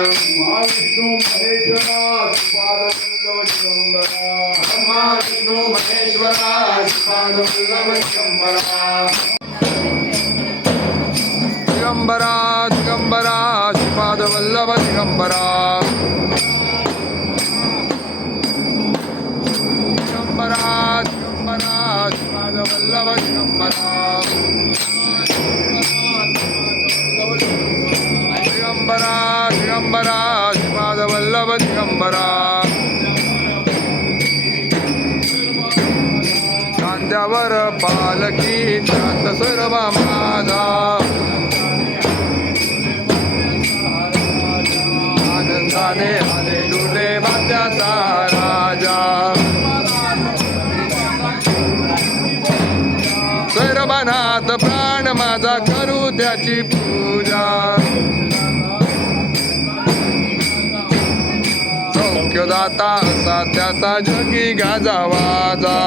महाविष्णू महेश्वरा श्रीपादवल्लभ दिगंबरा ब्रह्मा विष्णू महेश्वरा श्रीपादवल्लभ दिगंबरा दिगंबरा दिगंबरा श्रीपादवल्लभ दिगंबरा दिगंबरा दिगंबरा श्रीपादवल्लभ दिगंबरा श्रीपादवल्लभ दिगंबरा. कांद्यावर पालखी त्यात सर्व माझा. आनंदाने आले डुले वाद्याचा राजा. सर्वनाथ प्राण माझा करू त्याची पूजा. सौख्यदाता असा त्याचा जगी गाजावाजा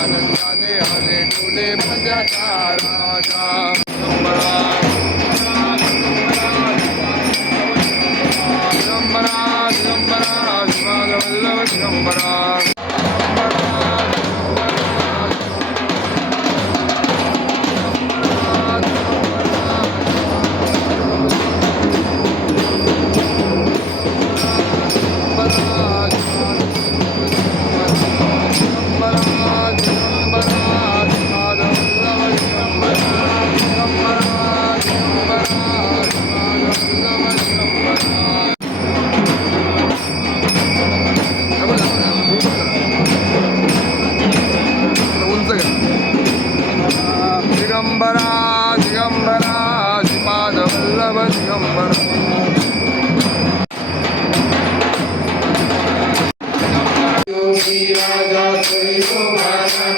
आनंदाने आले डोले भजाचा राजा. शंभरा दिगंबरा शिवाजवल्लभ दिगंबरा दिगंबरा दिगंबरा श्रीपाद वल्लभ दिगंबरा योगी राजा सैयो माता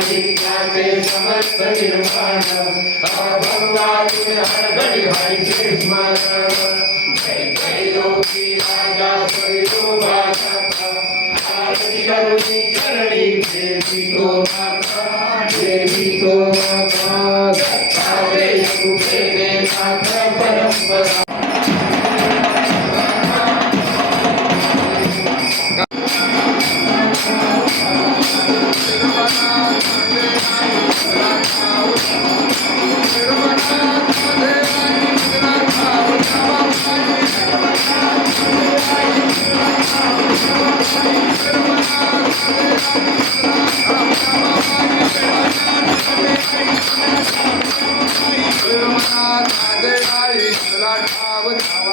साहित्याचे समस्त निर्माण भगवान हरघडी हरिचे स्मरण जय जय लोकी राजा सैयो माता आरती करुणी करणी देवी को माता देवी को माता दत्तावे रूपे दे माता परंपरा ಭಗವದ್